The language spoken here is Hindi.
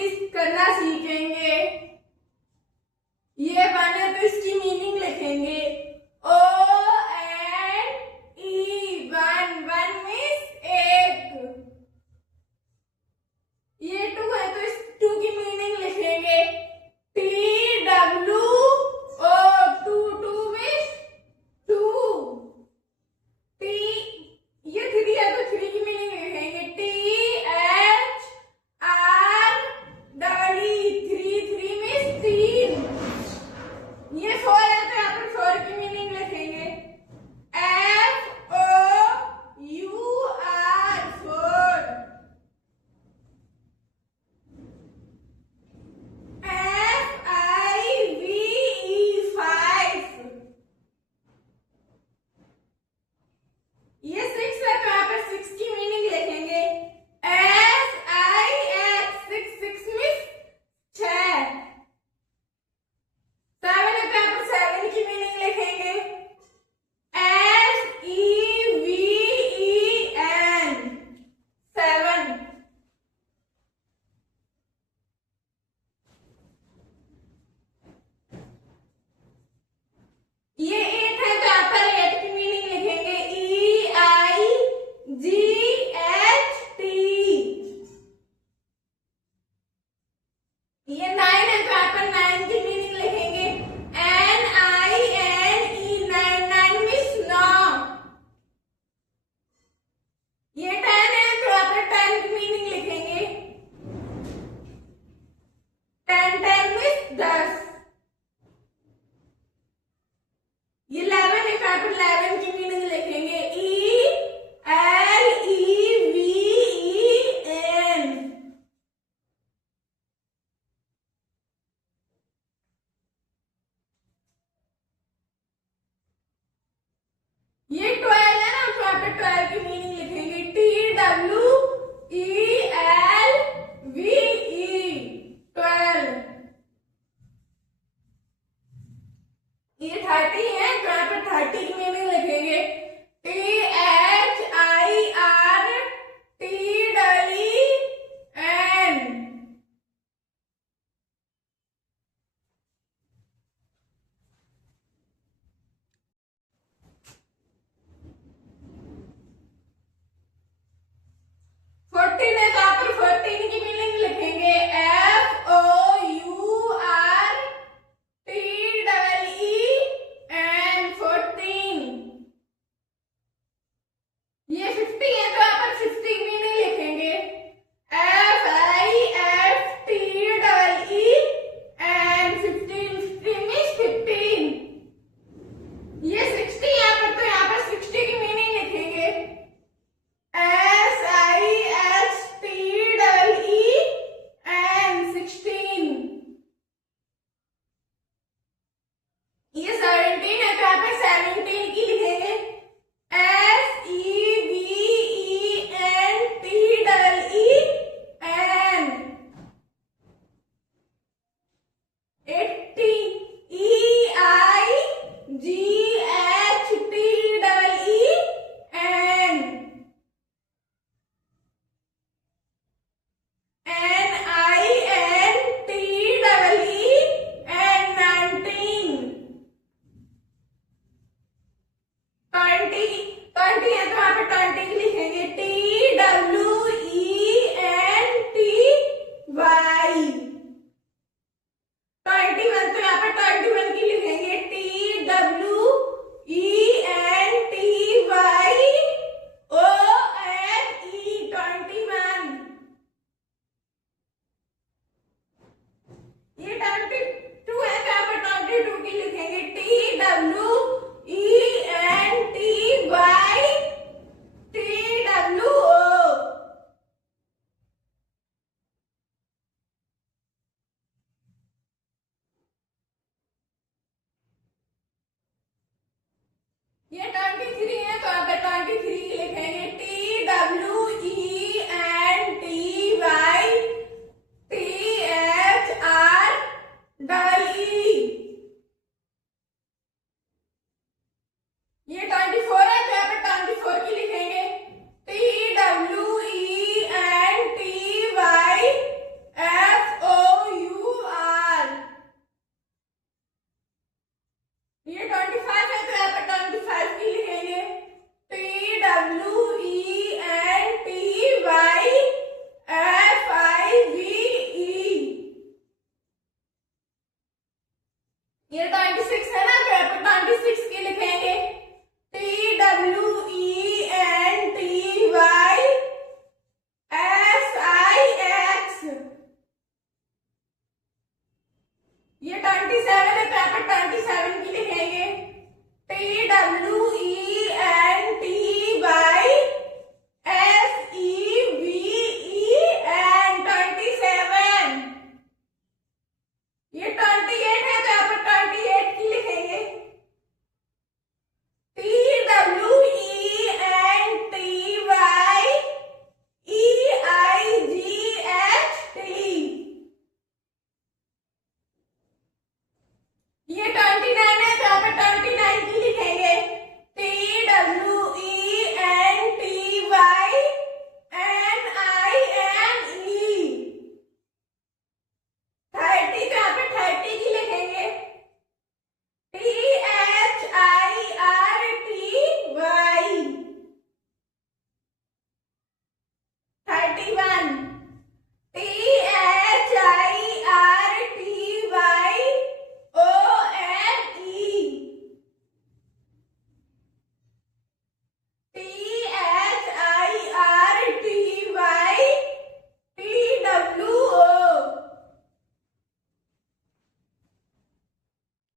ट्विस्ट करना सीखेंगे। ये वन है तो इसकी मीनिंग लिखेंगे O N E one, one means एक। ये टू है तो इस टू की मीनिंग लिखेंगे T W O two, two means two. T ये थ्री है तो थ्री की मीनिंग लिखेंगे T H R E three, three means तीन। ये फोर है तो यहाँ पर फोर की मीनिंग लिखेंगे F O U R four. F I V E five. ये सिक्स है तो यहाँ पर सिक्स की मीनिंग लिखेंगे S I X six, six means छह। सेवन है तो यहाँ पर सेवन की मीनिंग लिखेंगे S E V E N seven.